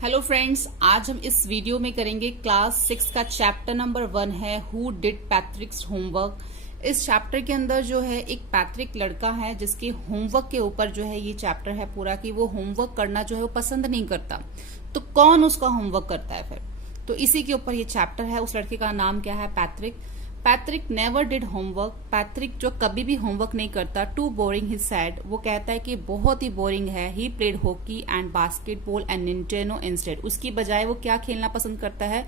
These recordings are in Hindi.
हेलो फ्रेंड्स, आज हम इस वीडियो में करेंगे क्लास 6 का चैप्टर नंबर 1 है हु डिड पैट्रिक्स होमवर्क। इस चैप्टर के अंदर जो है एक पैट्रिक लड़का है जिसके होमवर्क के ऊपर जो है ये चैप्टर है पूरा कि वो होमवर्क करना जो है वो पसंद नहीं करता, तो कौन उसका होमवर्क करता है फिर। तो इसी के ऊपर ये चैप्टर है। उस लड़के का नाम क्या है? Patrick. Patrick never did homework. Patrick जो कभी भी होमवर्क नहीं करता। टू बोरिंग ही सैड, वो कहता है कि बहुत ही बोरिंग है। He played hockey and basketball and Nintendo instead. उसकी बजाय वो क्या खेलना पसंद करता है?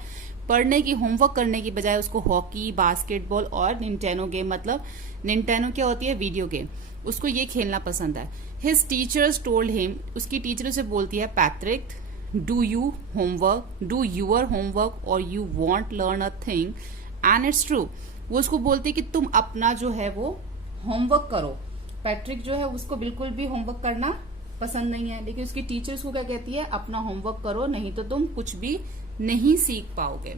पढ़ने की, होमवर्क करने की बजाय उसको हॉकी, बास्केटबॉल और निंटेनो गेम, मतलब निंटेनो क्या होती है? Video game. उसको ये खेलना पसंद है। हिज टीचर्स टोल्ड हिम, उसकी टीचर उसे बोलती है, Patrick do you homework, do your homework और you won't learn a thing and it's true. वो उसको बोलते कि तुम अपना जो है वो होमवर्क करो। पैट्रिक जो है उसको बिल्कुल भी होमवर्क करना पसंद नहीं है, लेकिन उसकी टीचर उसको क्या कहती है? अपना होमवर्क करो, नहीं तो तुम कुछ भी नहीं सीख पाओगे।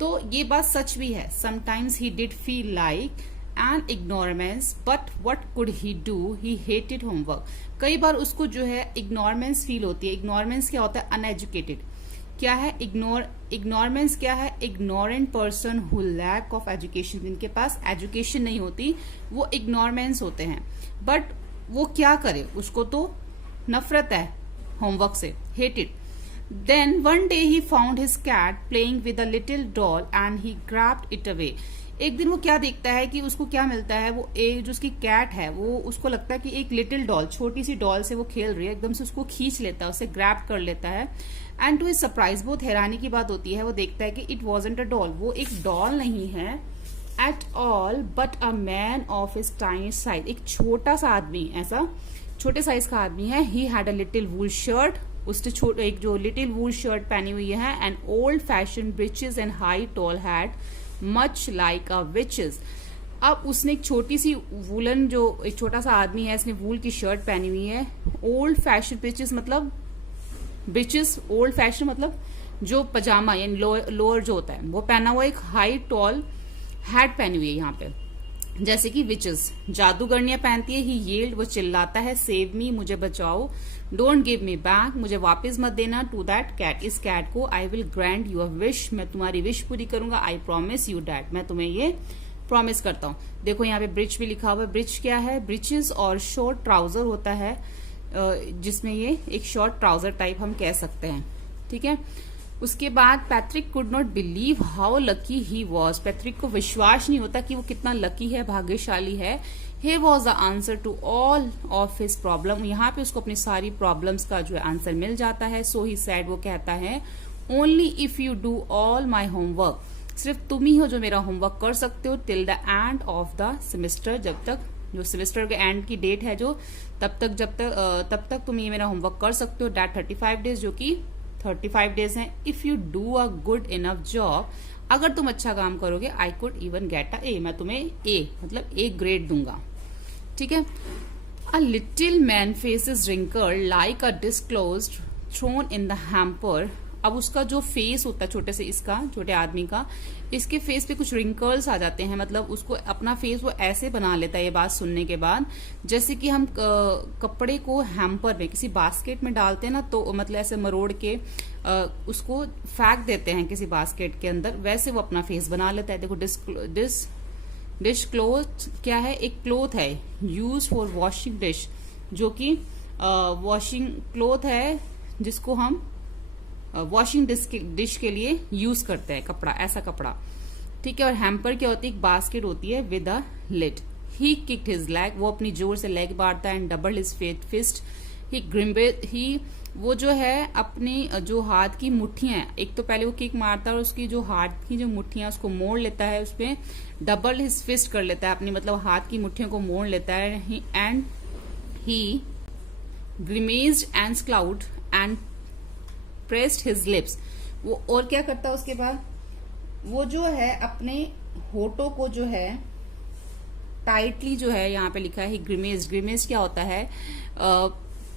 तो ये बात सच भी है। Sometimes he did feel like an ignoramus but what could he do, he hated homework. कई बार उसको जो है इग्नोरमेंस फील होती है। इग्नोरमेंस क्या होता है? अनएजुकेटेड। क्या है इग्नोरमेंस? क्या है? Ignorant person who lack of education. जिनके पास एजुकेशन नहीं होती वो इग्नोरमेंस होते हैं। बट वो क्या करे, उसको तो नफरत है होमवर्क से, hated. Then one day he found his cat playing with a little doll and he grabbed it away. एक दिन वो क्या देखता है कि उसको क्या मिलता है? वो एक जो उसकी कैट है वो उसको लगता है कि एक लिटिल डॉल, छोटी सी डॉल से वो खेल रही है, एकदम से उसको खींच लेता है, उसे ग्रैब कर लेता है। एंड टू हिज सरप्राइज, बहुत हैरानी की बात होती है, वो देखता है कि इट वॉजंट अ डॉल, वो एक डॉल नहीं है at all but a man of his tiny size. एक छोटा सा आदमी, ऐसा छोटे साइज का आदमी है। He had a little wool shirt, उसने एक जो लिटिल वूल शर्ट पहनी हुई है, and old fashion breeches and high tall hat much like a witches. अब उसने एक छोटी सी वूलन, जो एक छोटा सा आदमी है, इसने वूल की शर्ट पहनी हुई है। ओल्ड फैशन ब्रिचेस मतलब ब्रिचेस, ओल्ड फैशन मतलब जो पजामा यानी लोअर जो होता है वो पहना हुआ। एक हाई टॉल हैट पहनी हुई है यहाँ पे, जैसे कि विचेस जादूगरनियां पहनती है। ही येल्ड, वो चिल्लाता है, सेव मी, मुझे बचाओ, डोंट गिव मी बैक, मुझे वापस मत देना, टू दैट कैट, इस कैट को, I will grant your wish, मैं तुम्हारी विश पूरी करूंगा, आई प्रॉमिस यू डैट, मैं तुम्हें ये प्रॉमिस करता हूँ। देखो यहाँ पे ब्रिच भी लिखा हुआ है। ब्रिच क्या है? ब्रिचेस और शॉर्ट ट्राउजर होता है, जिसमें ये एक शॉर्ट ट्राउजर टाइप हम कह सकते हैं, ठीक है। उसके बाद Patrick could not believe how lucky he was. Patrick को विश्वास नहीं होता कि वो कितना लकी है, भाग्यशाली है। Here was the answer to all of his problem। यहाँ पे उसको अपनी सारी प्रॉब्लम्स का जो आंसर मिल जाता है। So he said, वो कहता है, only if you do all my homework, सिर्फ तुम ही हो जो मेरा होमवर्क कर सकते हो, till the end of the semester, जब तक जो सेमेस्टर के एंड की डेट है जो, तब तक तुम ये मेरा होमवर्क कर सकते हो। डैट 35 डेज, जो कि 35 डेज हैं। If you do a good enough job, अगर तुम अच्छा काम करोगे, I could even get a A, मैं तुम्हें ए मतलब ए ग्रेड दूंगा, ठीक है। A little man faces wrinkle like a disclosed thrown in the hamper. अब उसका जो फेस होता है छोटे से, इसका छोटे आदमी का, इसके फेस पे कुछ रिंकल्स आ जाते हैं, मतलब उसको अपना फेस वो ऐसे बना लेता है ये बात सुनने के बाद, जैसे कि हम कपड़े को हैम्पर में, किसी बास्केट में डालते हैं ना, तो मतलब ऐसे मरोड़ के उसको फेंक देते हैं किसी बास्केट के अंदर, वैसे वो अपना फेस बना लेता है। देखो डिश क्लोथ क्या है? एक क्लोथ है यूज फॉर वॉशिंग डिश, जो कि वॉशिंग क्लोथ है जिसको हम वॉशिंग डिश के लिए यूज करते हैं, कपड़ा, ऐसा कपड़ा, ठीक है। और हैम्पर क्या होती है? एक बास्केट होती है with a lid. He kicked his leg, वो अपनी जोर से लेग मारता है, and double his fist. He वो जो है अपनी जो हाथ की मुट्ठियां, एक तो पहले वो किक मारता है और उसकी जो हाथ की जो मुट्ठियां उसको मोड़ लेता है, उसपे डबल हिज फिस्ट कर लेता है अपनी, मतलब हाथ की मुट्ठियों को मोड़ लेता है। And he grimaced and scowled and pressed his lips. वो और क्या करता है उसके बाद? वो जो है अपने होठों को जो है टाइटली, जो है यहाँ पे लिखा है ग्रिमेज। ग्रिमेज क्या होता है?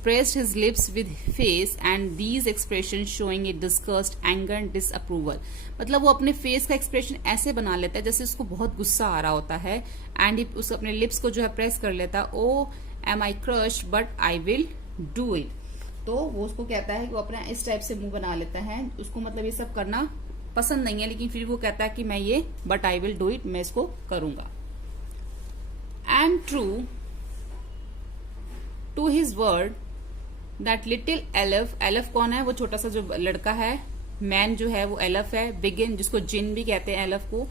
Pressed his lips with face and these expression showing it disgust, anger and disapproval. मतलब वो अपने फेस का एक्सप्रेशन ऐसे बना लेता है जैसे उसको बहुत गुस्सा आ रहा होता है, एंड उस अपने लिप्स को जो है प्रेस कर लेता है। Oh am I crushed but I will do it. तो वो उसको कहता है कि वो अपना इस टाइप से मुंह बना लेता है, उसको मतलब ये सब करना पसंद नहीं है, लेकिन फिर वो कहता है कि मैं ये but I will do it, मैं इसको करूंगा। And true to his word that little elf, elf कौन है, वो छोटा सा जो लड़का है, मैन जो है वो एलफ है, बिगिन जिसको जिन भी कहते हैं एलफ को,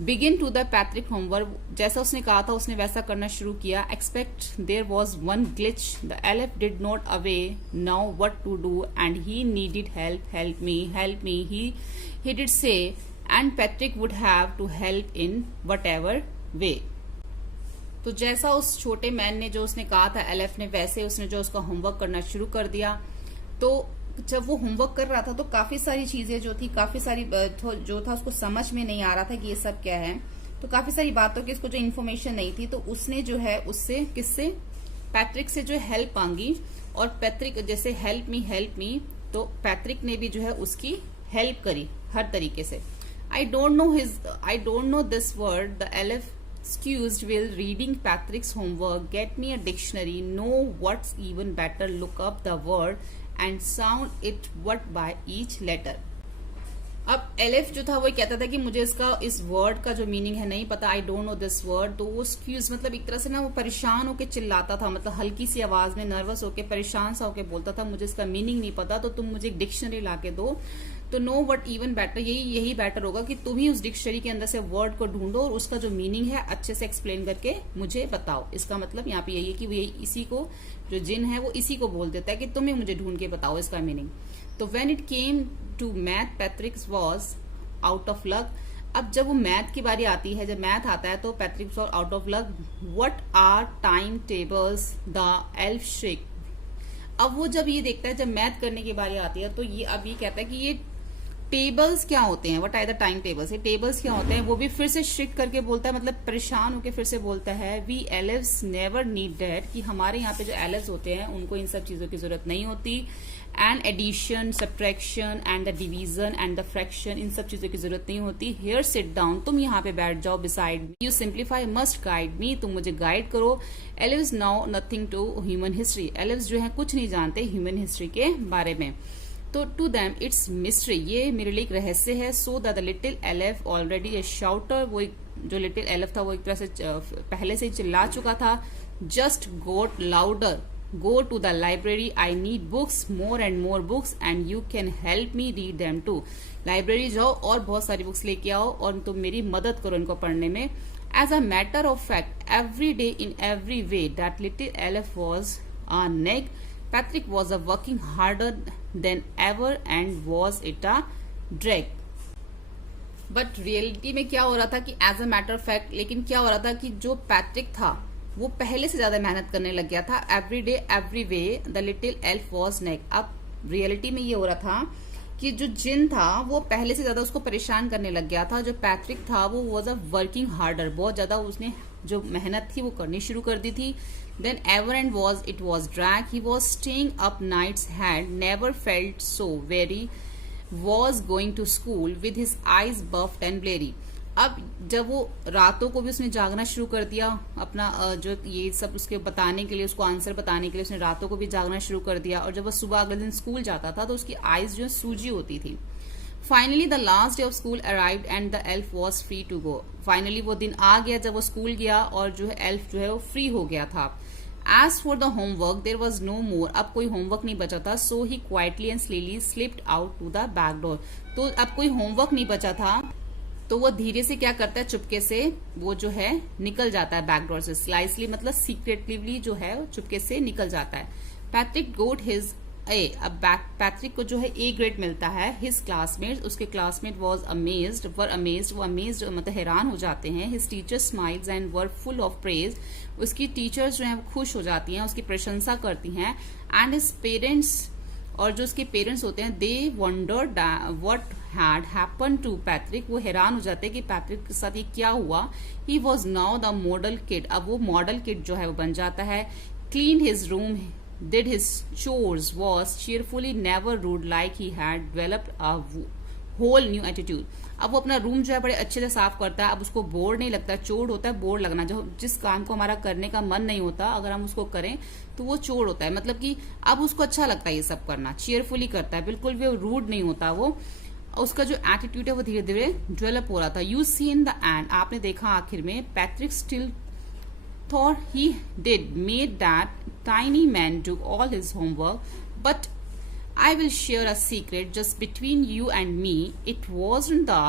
begin to the Patrick homework, जैसा उसने कहा था उसने वैसा करना शुरू किया। Expect there was one glitch, the elf did not away now what to do and he needed help, help me he did say, and Patrick would have to help in whatever way. तो जैसा उस छोटे मैन ने जो उसने कहा था एलफ ने, वैसे उसने जो उसका होमवर्क करना शुरू कर दिया। तो जब वो होमवर्क कर रहा था तो काफी सारी चीजें जो थी, काफी सारी जो था उसको समझ में नहीं आ रहा था कि ये सब क्या है, तो काफी सारी बातों की उसको जो इन्फॉर्मेशन नहीं थी, तो उसने जो है उससे किससे, पैट्रिक से जो है हेल्प मांगी। और पैट्रिक जैसे हेल्प मी, तो पैट्रिक ने भी जो है उसकी हेल्प करी हर तरीके से। I don't know this word, the elf excused while reading Patrick's homework, get me a dictionary, know what's even better, look up the word and sound it what by each letter। अब एलिफ जो था वो कहता था कि मुझे इस वर्ड का जो मीनिंग है नहीं पता, आई डोंट नो दिस वर्ड। तो वो एक्सक्यूज मतलब एक तरह से ना वो परेशान होके चिल्लाता था, मतलब हल्की सी आवाज में नर्वस होके परेशान सा होके बोलता था, मुझे इसका मीनिंग नहीं पता, तो तुम मुझे एक डिक्शनरी ला के दो। तो नो वट इवन बेटर, यही बेटर होगा कि तुम ही उस डिक्शनरी के अंदर से वर्ड को ढूंढो और उसका जो मीनिंग है अच्छे से एक्सप्लेन करके मुझे बताओ। इसका मतलब यहाँ पे यही है कि वो इसी को जो जिन है वो इसी को बोल देता है कि तुम्हें मुझे ढूंढ के बताओ इसका मीनिंग। तो when it came to math, Patrick was out of luck. अब जब वो मैथ की बारी आती है, जब मैथ आता है तो Patrick was out of luck. What are time tables, the elf shake. अब वो जब ये देखता है, जब मैथ करने की बारी आती है तो ये अब ये कहता है कि ये टेबल्स क्या होते हैं, what are the time tables, ये टेबल्स क्या होते हैं। वो भी फिर से श्रिक करके बोलता है, मतलब परेशान होकर फिर से बोलता है, वी एलिव्स नेवर नीड दैट, कि हमारे यहाँ पे जो एलिव्स होते हैं उनको इन सब चीजों की जरूरत नहीं होती। And addition, subtraction and the division and the fraction, इन सब चीजों की जरूरत नहीं होती। हियर सिट डाउन, तुम यहाँ पे बैठ जाओ, beside me, you simplify must guide me, तुम मुझे गाइड करो। Elves now nothing to human history, elves जो है कुछ नहीं जानते ह्यूमन हिस्ट्री के बारे में। तो टू दैम इट्स मिस्ट्री, ये मेरे लिए एक रहस्य है। So the little elif already ए शाउटर, वो जो लिटिल एलिफ था वो एक तरह से पहले से ही चिल्ला चुका था। Just got louder, go to the library, I need books, more and more books and you can help me read them too. Library जाओ और बहुत सारी बुक्स लेके आओ और तुम मेरी मदद करो इनको पढ़ने में। As a matter of fact, every day in every way that little elf was a nag, Patrick was working harder than ever and was it a drag। But reality में क्या हो रहा था कि as a matter of fact, लेकिन क्या हो रहा था कि जो पैट्रिक था वो पहले से ज्यादा मेहनत करने लग गया था। Every day every way the little elf was neck. अब रियलिटी में ये हो रहा था कि जो जिन था वो पहले से ज्यादा उसको परेशान करने लग गया था। जो पैट्रिक था वो वॉज अ वर्किंग हार्डर, बहुत ज्यादा उसने जो मेहनत थी वो करनी शुरू कर दी थी। Then ever and it was drag, he was staying up nights, had never felt so very, was going to school with his eyes buffed and bleary। अब जब वो रातों को भी उसने जागना शुरू कर दिया, अपना जो ये सब उसके बताने के लिए, उसको आंसर बताने के लिए उसने रातों को भी जागना शुरू कर दिया। और जब वो सुबह अगले दिन स्कूल जाता था तो उसकी आईज जो सूजी होती थी। Finally the last day of school arrived and the elf was free to go. Finally वो दिन आ गया जब वो स्कूल गया और जो है एल्फ जो है वो फ्री हो गया था। As for the homework there was no more, अब कोई होमवर्क नहीं बचा था। So he quietly and slyly slipped out to the back door, तो अब कोई होमवर्क नहीं बचा था तो वो धीरे से क्या करता है, चुपके से वो जो है निकल जाता है बैक डोर से। स्लाइसली मतलब सीक्रेटली जो है चुपके से निकल जाता है। पैट्रिक गोट हिज ए, अब पैट्रिक को जो है ए ग्रेड मिलता है। हिज क्लासमेट, उसके classmate was amazed, were amazed, वो अमेज्ड मतलब हैरान हो जाते हैं। His teacher smiles and were full of praise, उसकी टीचर्स जो है वो खुश हो जाती हैं, उसकी प्रशंसा करती हैं। एंड हिज पेरेंट्स, और जो उसके पेरेंट्स होते हैं, they wondered what had happen to Patrick, वो हैरान हो जाते हैं कि पैट्रिक के साथ ये क्या हुआ। He was now the model kid, अब वो मॉडल किड जो है वो बन जाता है। Clean his room, did his chores, was cheerfully, never rude, like he had developed a whole new attitude. अब वो अपना रूम जो है बड़े अच्छे से साफ करता है, अब उसको बोर नहीं लगता। चोर होता है बोर लगना, जो जिस काम को हमारा करने का मन नहीं होता अगर हम उसको करें तो वो चोर होता है, मतलब कि अब उसको अच्छा लगता है ये सब करना, चेयरफुली करता है, बिल्कुल भी रूड नहीं होता वो। उसका जो एटीट्यूड है वो धीरे धीरे डेवलप हो रहा था। You see in the end, आपने देखा आखिर में, Patrick still thought he did made that tiny man do all his homework, but I will share a secret just between you and me. It wasn't the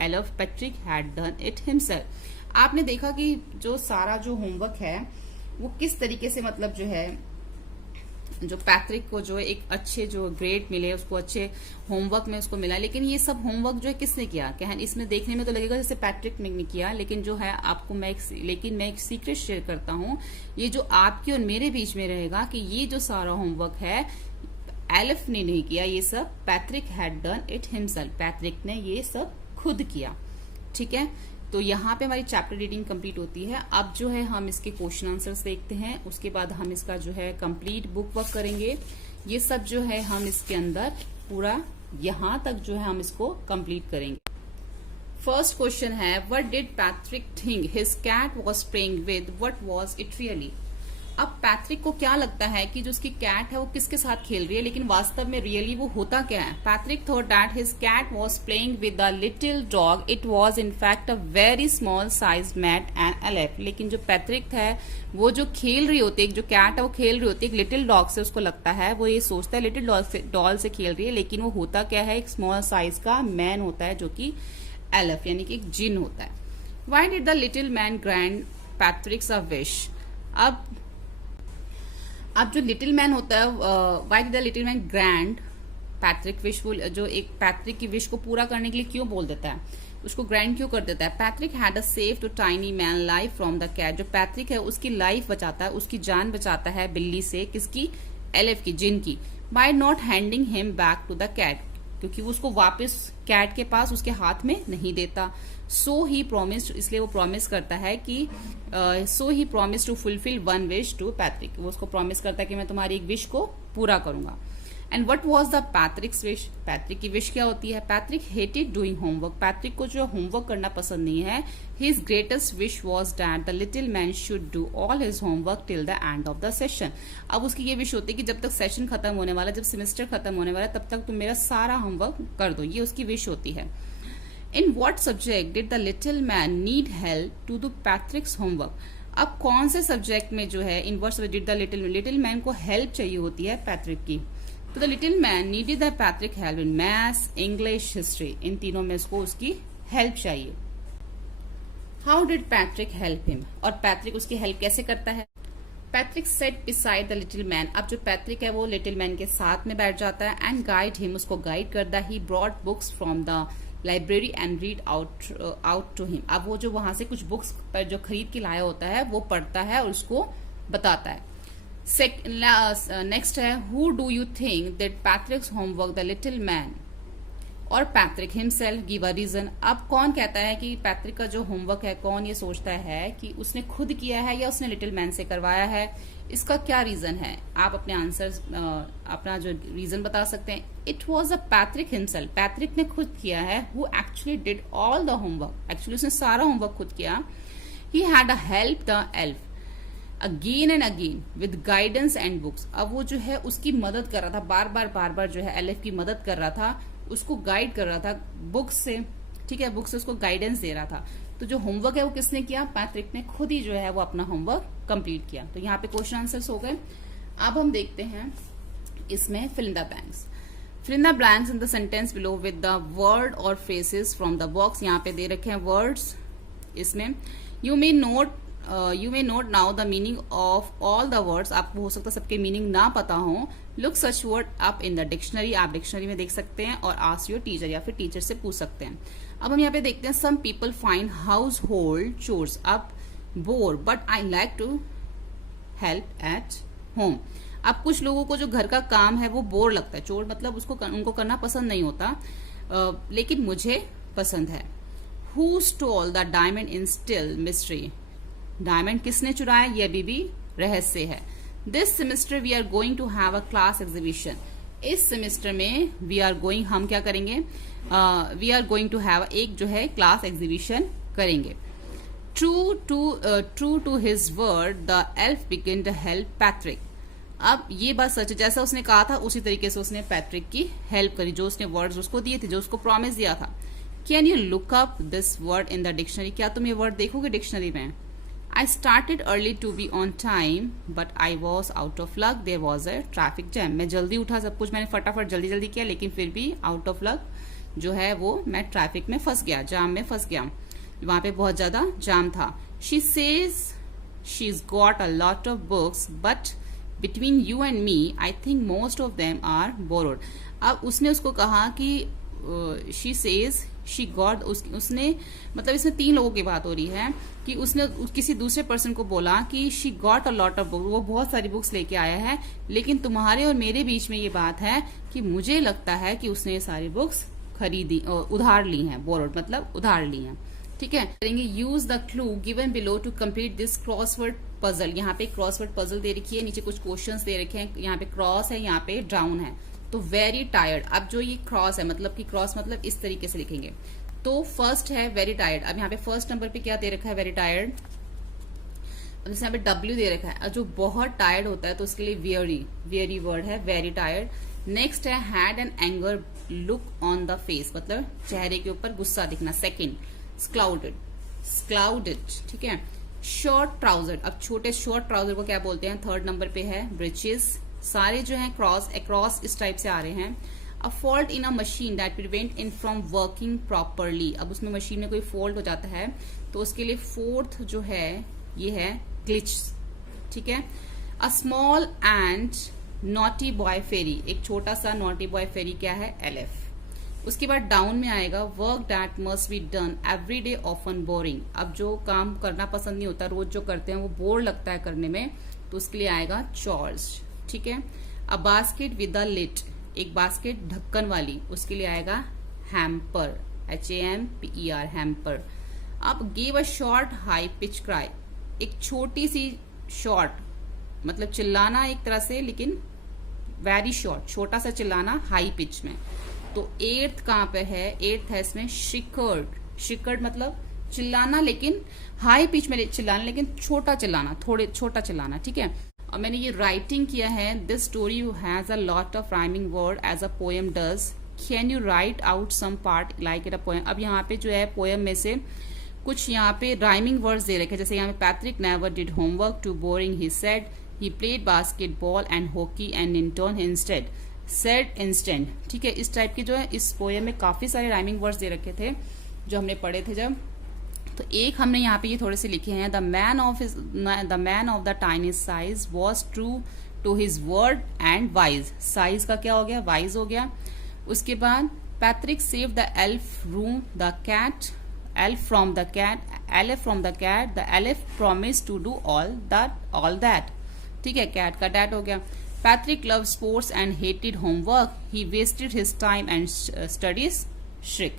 elf. Patrick had done it himself. आपने देखा कि जो सारा जो होमवर्क है वो किस तरीके से, मतलब जो है जो पैट्रिक को जो है एक अच्छे जो ग्रेड मिले, उसको अच्छे होमवर्क में उसको मिला, लेकिन ये सब होमवर्क जो है किसने किया? क्या है, इसमें देखने में तो लगेगा जैसे पैट्रिक ने किया, लेकिन जो है आपको मैं एक सीक्रेट शेयर करता हूँ, ये जो आपके और मेरे बीच में रहेगा कि ये जो सारा होमवर्क है एलिफ ने नहीं किया, ये सब Patrick had done it himself, Patrick ने ये सब खुद किया। ठीक है, तो यहाँ पे हमारी चैप्टर रीडिंग कंप्लीट होती है। अब जो है हम इसके क्वेश्चन आंसर्स देखते हैं, उसके बाद हम इसका जो है कंप्लीट बुक वर्क करेंगे। ये सब जो है हम इसके अंदर पूरा यहाँ तक जो है हम इसको कंप्लीट करेंगे। फर्स्ट क्वेश्चन है, what did Patrick think his cat was playing with, what was it really? अब पैट्रिक को क्या लगता है कि जो उसकी कैट है वो किसके साथ खेल रही है, लेकिन वास्तव में रियली वो होता क्या है? Patrick thought that his cat was playing with a little dog, it was in fact a very small size mat and elf. लेकिन जो पैट्रिक है वो जो खेल रही होती है, जो कैट है वो खेल रही होती है एक लिटिल डॉग से, उसको लगता है, वो ये सोचता है लिटिल डॉल से खेल रही है, लेकिन वो होता क्या है, एक स्मॉल साइज का मैन होता है जो कि एलेफ यानी कि एक जिन होता है। Why did the little man grant पैट्रिक्स a wish? अब जो लिटिल मैन होता है, why did the little man grand Patrick wish, जो एक पैट्रिक की विश को पूरा करने के लिए क्यों बोल देता है, उसको ग्रैंड क्यों कर देता है? Patrick had a save to tiny man life from the cat, जो पैट्रिक है उसकी लाइफ बचाता है, उसकी जान बचाता है बिल्ली से, किसकी? एलेफ की, जिन की। By not handing him back to the cat, क्योंकि वो उसको वापस कैट के पास उसके हाथ में नहीं देता। सो ही प्रॉमिस्ड, इसलिए वो प्रॉमिस करता है कि so he promise to fulfill one wish to Patrick, वो उसको प्रॉमिस करता है कि मैं तुम्हारी एक विश को पूरा करूंगा। And what was the पैट्रिक्स wish? Patrick की विश क्या होती है? Patrick hated doing homework, Patrick को जो होमवर्क करना पसंद नहीं है। His greatest wish was that the little man should do all his homework till the end of the session. अब उसकी ये विश होती है कि जब तक सेशन खत्म होने वाला, जब सेमेस्टर खत्म होने वाला, तब तक तुम मेरा सारा होमवर्क कर दो, ये उसकी विश होती है। In what subject did the little man need help to do Patrick's homework? अब कौन से सब्जेक्ट में जो है in what subject did the little man को हेल्प चाहिए होती है पैट्रिक की? तो the little man needed the Patrick help in maths, English, history, इन तीनों में उसको उसकी हेल्प चाहिए। How did Patrick help him? और पैट्रिक उसकी हेल्प कैसे करता है? Patrick set beside the little man, अब जो पैट्रिक है वो लिटिल मैन के साथ में बैठ जाता है। एंड गाइड हिम, उसको गाइड करता है। He brought books from the library and read out to him, अब वो जो वहां से कुछ बुक्स पर जो खरीद के लाया होता है वो पढ़ता है और उसको बताता है। नेक्स्ट है, who do you think that Patrick's homework the little man और Patrick himself give a reason? अब कौन कहता है कि पैट्रिक का जो होमवर्क है, कौन ये सोचता है कि उसने खुद किया है या उसने लिटिल मैन से करवाया है? इसका क्या रीजन है? आप अपने आंसर अपना जो रीजन बता सकते हैं। It was a Patrick himself, Patrick ने खुद किया है। Who actually did all the homework, actually उसने सारा होमवर्क खुद किया। ही had a help the elf again and again with guidance and books, अब वो जो है उसकी मदद कर रहा था, बार बार जो है एल्फ की मदद कर रहा था, उसको गाइड कर रहा था बुक्स से। ठीक है, बुक्स से उसको गाइडेंस दे रहा था। तो जो होमवर्क है वो किसने किया? पैट्रिक ने खुद ही जो है वो अपना होमवर्क कंप्लीट किया। तो यहाँ पे क्वेश्चन आंसर्स हो गए। अब हम देखते हैं इसमें fill in the blanks. Fill in the blanks in the sentence below with the word or phrases from the box. यहाँ पे दे रखे हैं वर्ड्स, इसमें you may note now the meaning of all the words. आपको हो सकता है सबके मीनिंग ना पता हो। Look such word up in the dictionary, आप डिक्शनरी में देख सकते हैं, और आस्क योर टीचर, या फिर टीचर से पूछ सकते हैं। अब हम यहाँ पे देखते हैं, some people find household chores अब bore but I like to help at home. अब कुछ लोगों को जो घर का काम है वो बोर लगता है, चोर मतलब उनको करना पसंद नहीं होता, लेकिन मुझे पसंद है। Who stole the diamond in still mystery, diamond किसने चुराया ये अभी भी रहस्य है। This semester we are going to have a class exhibition, इस सेमेस्टर में हम क्या करेंगे, we are going to have एक जो है क्लास एग्जीबिशन करेंगे। True to his word the elf began to help Patrick. अब ये बात सच है, जैसा उसने कहा था उसी तरीके से उसने पैट्रिक की हेल्प करी, जो उसने वर्ड्स उसको दिए थे, जो उसको प्रॉमिस दिया था। Can you look up this word in the dictionary, क्या तुम ये वर्ड देखोगे डिक्शनरी में। I started early to be on time but I was out of luck, there was a traffic jam. मैं जल्दी उठा, सब कुछ मैंने फटाफट जल्दी जल्दी किया, लेकिन फिर भी आउट ऑफ लक जो है वो मैं ट्रैफिक में फंस गया, जाम में फंस गया, वहां पे बहुत ज्यादा जाम था। She says she's got a lot of books but between you and me I think most of them are borrowed. अब उसने उसको कहा कि शी सेज शी गॉट, उसने मतलब इसमें 3 लोगों की बात हो रही है कि उसने किसी दूसरे पर्सन को बोला कि she got a lot of book, वो बहुत सारी बुक्स लेके आया है, लेकिन तुम्हारे और मेरे बीच में ये बात है कि मुझे लगता है कि उसने ये सारी बुक्स खरीदी और उधार ली हैं, बोरोड मतलब उधार ली हैं। ठीक है, करेंगे use the clue given below to complete this crossword puzzle. यहाँ पे क्रॉसवर्ड पजल दे रखी है, नीचे कुछ क्वेश्चंस दे रखे हैं, यहाँ पे क्रॉस है, यहाँ पे डाउन है, तो वेरी टायर्ड। अब जो ये क्रॉस है मतलब कि क्रॉस मतलब इस तरीके से लिखेंगे, तो फर्स्ट है वेरी टायर्ड। अब यहाँ पे फर्स्ट नंबर पे क्या दे रखा है, वेरी टायर्ड। अब जैसे यहाँ पे डब्ल्यू दे रखा है, जो बहुत टायर्ड होता है तो उसके लिए वेरी वर्ड है, वेरी टायर्ड। नेक्स्ट है had an anger look on the face, मतलब चेहरे के ऊपर गुस्सा दिखना। सेकेंड स्क्लाउडेड, ठीक है। शॉर्ट ट्राउजर, अब छोटे शॉर्ट ट्राउजर को क्या बोलते हैं, थर्ड नंबर पे है ब्रिचेस। सारे जो है अक्रॉस इस टाइप से आ रहे हैं। A fault in a machine that prevent in from working properly, अब उसमें मशीन में कोई फॉल्ट हो जाता है तो उसके लिए फोर्थ जो है ये है ग्लिच, ठीक है। A small and naughty boy fairy, एक छोटा सा नॉटी बॉय फेरी क्या है, एलएफ। उसके बाद डाउन में आएगा work that must be done every day often boring, अब जो काम करना पसंद नहीं होता, रोज जो करते हैं वो बोर लगता है करने में, तो उसके लिए आएगा चॉर्स, ठीक है। A basket with a lid, एक बास्केट ढक्कन वाली, उसके लिए आएगा हैम्पर, HAMPER हैम्पर। अब give a short high pitch cry, एक छोटी सी शॉर्ट मतलब चिल्लाना एक तरह से, लेकिन वेरी शॉर्ट, छोटा सा चिल्लाना हाई पिच में। तो 8th कहां पे है, 8th है इसमें शिकर्ड मतलब चिल्लाना, लेकिन हाई पिच में चिल्लाना, लेकिन छोटा चिल्लाना, थोड़े छोटा चिल्लाना, ठीक है। और मैंने ये राइटिंग किया है, this story has a lot of rhyming word as a poem does, can you write out some part like it a poem. अब यहाँ पे जो है पोएम में से कुछ यहाँ पे राइमिंग वर्ड्स दे रखे, जैसे यहाँ पे Patrick never did homework too boring, he said he played basketball and hockey and intern instead, said instant, ठीक है। इस टाइप की जो है इस पोएम में काफी सारे राइमिंग वर्ड्स दे रखे थे जो हमने पढ़े थे जब, तो एक हमने यहाँ पे ये थोड़े से लिखे हैं। The man of the tiny size was true to his word and wise, size का क्या हो गया, वाइज हो गया। उसके बाद Patrick save the elf from the cat, elf from the cat, the elf promise to do all that, ठीक है, कैट का डैट हो गया। Patrick love sports and hated homework, he wasted his time and studies श्रिक,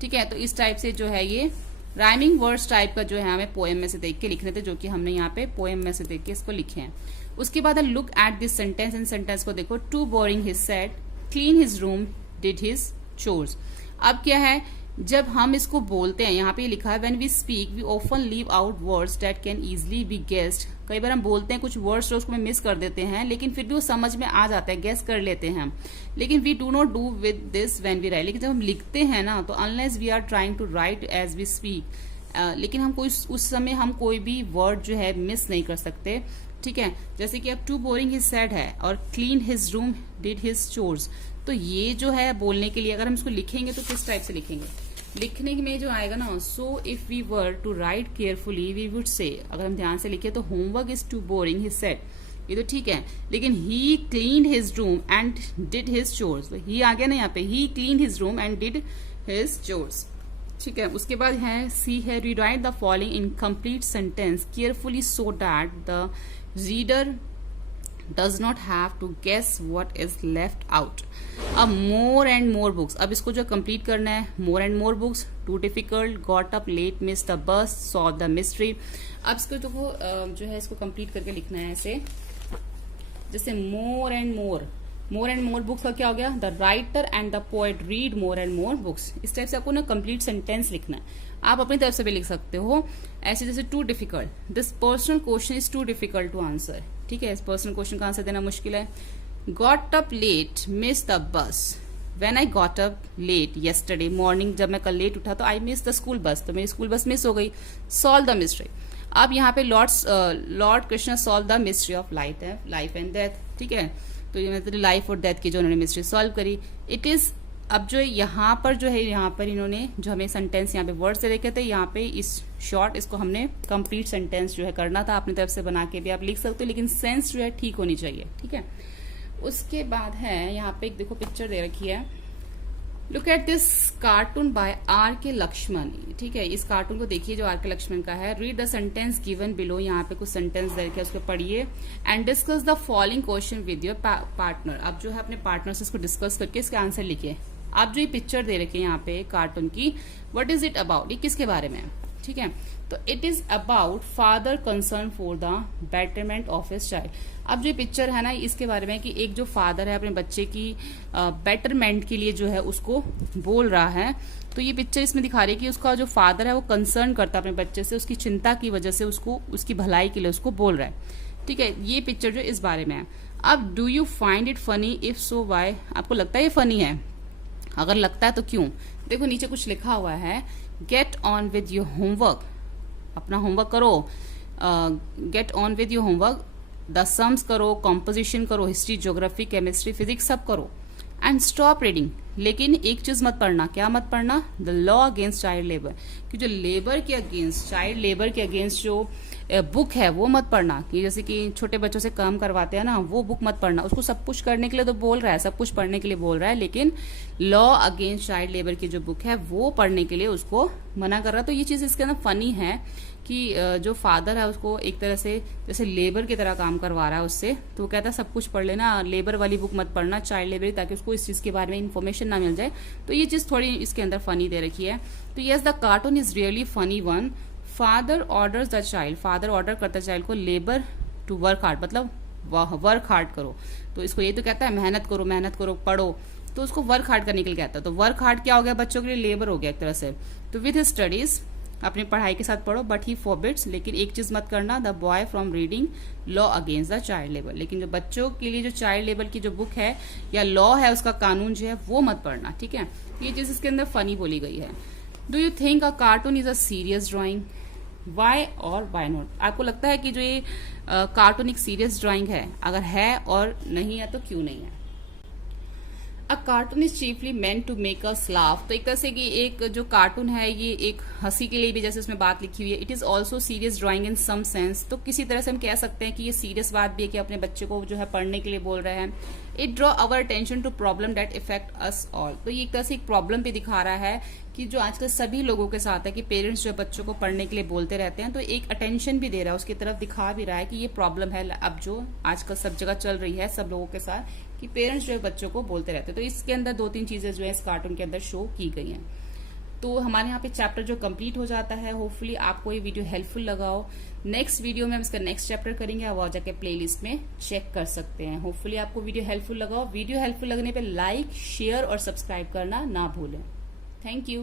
ठीक है। तो इस टाइप से जो है ये राइमिंग वर्ड्स टाइप का जो है हमें पोएम में से देख के लिखने थे, जो कि हमने यहाँ पे पोएम में से देख के इसको लिखे हैं। उसके बाद लुक एट दिस सेंटेंस, इन सेंटेंस को देखो, too boring his said clean his room did his chores. अब क्या है, जब हम इसको बोलते हैं, यहाँ पे लिखा है when we speak we often leave out words that can easily be guessed. कई बार हम बोलते हैं कुछ वर्ड्स उसको में मिस कर देते हैं, लेकिन फिर भी वो समझ में आ जाता है, गेस कर लेते हैं हम, लेकिन we do not do with this when we write. लेकिन जब हम लिखते हैं ना, तो unless we are trying to write as we speak, लेकिन हम कोई उस समय हम कोई भी वर्ड जो है मिस नहीं कर सकते, ठीक है। जैसे कि अब टू बोरिंग हिज सेड है और clean his room did his chores, तो ये जो है बोलने के लिए अगर हम इसको लिखेंगे तो किस टाइप से लिखेंगे, लिखने में जो आएगा ना, so if we were to write carefully we would say, अगर हम ध्यान से लिखे तो homework is too boring his said, ये तो ठीक है, लेकिन he clean his room and did his chores, he आ गया ना यहाँ पे, he clean his room and did his chores, ठीक है। उसके बाद है सी है rewrite the following incomplete sentence carefully so that the reader does not have to guess what is left out. अब more and more books, अब इसको जो कंप्लीट करना है, more and more books, too difficult, got up late, missed the bus, solved the mystery। अब इसको जो है इसको कंप्लीट करके लिखना है ऐसे, जैसे more and more, more and more books का क्या हो गया, the writer and the poet read more and more books. इस टाइप से आपको ना कंप्लीट सेंटेंस लिखना है, आप अपनी तरफ से भी लिख सकते हो ऐसे, जैसे too difficult, this personal question is too difficult to answer. ठीक है, इस पर्सनल क्वेश्चन का आंसर देना मुश्किल है। Got up late miss the bus, when I got up late yesterday morning, जब मैं कल लेट उठा तो I miss the school bus, तो मेरी स्कूल बस मिस हो गई। सॉल्व द मिस्ट्री, अब यहाँ पे Lord Krishna solve the mystery of life and death. ठीक है, तो ये मतलब लाइफ और डेथ की जो उन्होंने मिस्ट्री सॉल्व करी। इट इज, अब जो यहाँ पर जो है, यहाँ पर इन्होंने जो हमें सेंटेंस यहाँ पे वर्ड से देखे थे, यहाँ पे इस शॉर्ट इसको हमने कंप्लीट सेंटेंस जो है करना था, अपनी तरफ से बना के भी आप लिख सकते हो, लेकिन सेंस जो है ठीक होनी चाहिए। ठीक है, उसके बाद है यहाँ पे एक देखो पिक्चर दे रखी है, look at this cartoon by R K Laxman. ठीक है, इस कार्टून को देखिए जो आर के लक्ष्मण का है। Read the sentence given below, यहाँ पे कुछ सेंटेंस दे रखे उसको पढ़िए। And discuss the following question with your partner, अब जो है अपने पार्टनर से इसको डिस्कस करके इसके आंसर लिखिए। आप जो ये पिक्चर दे रखे हैं यहाँ पे कार्टून की, व्हाट इज इट अबाउट, ये किसके बारे में है। ठीक है, तो it is about father concern for the betterment of his child. अब जो पिक्चर है ना, इसके बारे में कि एक जो फादर है अपने बच्चे की बेटरमेंट के लिए जो है उसको बोल रहा है। तो ये पिक्चर इसमें दिखा रही है कि उसका जो फादर है वो कंसर्न करता है अपने बच्चे से, उसकी चिंता की वजह से उसको उसकी भलाई के लिए उसको बोल रहा है। ठीक है, ये पिक्चर जो इस बारे में है। अब do you find it funny, if so why, आपको लगता है ये फनी है, अगर लगता है तो क्यों। देखो नीचे कुछ लिखा हुआ है, get on with your homework, अपना होमवर्क करो, get on with your homework, the sums करो, कॉम्पोजिशन करो, हिस्ट्री, ज्योग्राफी, केमिस्ट्री, फिजिक्स सब करो। एंड स्टॉप रीडिंग, लेकिन एक चीज मत पढ़ना, क्या मत पढ़ना, the law against child labour, कि जो लेबर के अगेंस्ट, चाइल्ड लेबर के अगेंस्ट जो बुक है वो मत पढ़ना, कि जैसे कि छोटे बच्चों से काम करवाते हैं ना, वो बुक मत पढ़ना। उसको सब कुछ करने के लिए तो बोल रहा है, सब कुछ पढ़ने के लिए बोल रहा है, लेकिन लॉ अगेंस्ट चाइल्ड लेबर की जो बुक है वो पढ़ने के लिए उसको मना कर रहा है। तो ये चीज इसके अंदर फनी है कि जो फादर है उसको एक तरह से जैसे लेबर की तरह काम करवा रहा है उससे, तो वो कहता है सब कुछ पढ़ लेना, लेबर वाली बुक मत पढ़ना, चाइल्ड लेबर, ताकि उसको इस चीज के बारे में इन्फॉर्मेशन ना मिल जाए। तो ये चीज थोड़ी इसके अंदर फनी दे रखी है। तो yes, the cartoon is really funny one. Father orders the child, father order करता है चाइल्ड को लेबर टू वर्क हार्ड, मतलब वर्क हार्ड करो। तो इसको ये तो कहता है मेहनत करो, पढ़ो, तो उसको वर्क हार्ड करने के लिए कहता है। तो वर्क हार्ड क्या हो गया, बच्चों के लिए लेबर हो गया एक तरह से। तो विथ हिज स्टडीज, अपनी पढ़ाई के साथ पढ़ो, बट ही फॉरबिड्स, लेकिन एक चीज मत करना, the boy from reading law against the child labour, लेकिन जो बच्चों के लिए जो चाइल्ड लेबर की जो बुक है या लॉ है उसका कानून जो है वो मत पढ़ना। ठीक है, ये चीज इसके अंदर फनी बोली गई है। Do you think a cartoon is a serious drawing, why और वाई नॉट, आपको लगता है कि जो ये कार्टून एक सीरियस ड्राइंग है, अगर है और नहीं है तो क्यों नहीं है। A cartoon is chiefly meant to make us laugh, तो एक तरह से कि एक जो कार्टून है ये एक हंसी के लिए भी, जैसे उसमें बात लिखी हुई है। It is also serious drawing in some sense, तो किसी तरह से हम कह सकते हैं कि ये सीरियस बात भी है कि अपने बच्चे को जो है पढ़ने के लिए बोल रहे हैं। It draw our attention to problem that affect us all, तो ये एक तरह से एक प्रॉब्लम भी दिखा रहा है कि जो आजकल सभी लोगों के साथ है कि पेरेंट्स जो बच्चों को पढ़ने के लिए बोलते रहते हैं, तो एक अटेंशन भी दे रहा है, उसकी तरफ दिखा भी रहा है कि ये प्रॉब्लम है अब जो आजकल सब जगह चल रही है सब लोगों के साथ, कि पेरेंट्स जो है बच्चों को बोलते रहते हैं। तो इसके अंदर 2-3 चीजें जो है इस कार्टून के अंदर शो की गई हैं। तो हमारे यहाँ पे चैप्टर जो कंप्लीट हो जाता है। होपफुली आपको ये वीडियो हेल्पफुल लगा हो। नेक्स्ट वीडियो में हम इसका नेक्स्ट चैप्टर करेंगे, आप वहां जाके प्लेलिस्ट में चेक कर सकते हैं। होपफुली आपको वीडियो हेल्पफुल लगा हो। वीडियो हेल्पफुल लगने पे लाइक, शेयर और सब्सक्राइब करना ना भूलें। Thank you.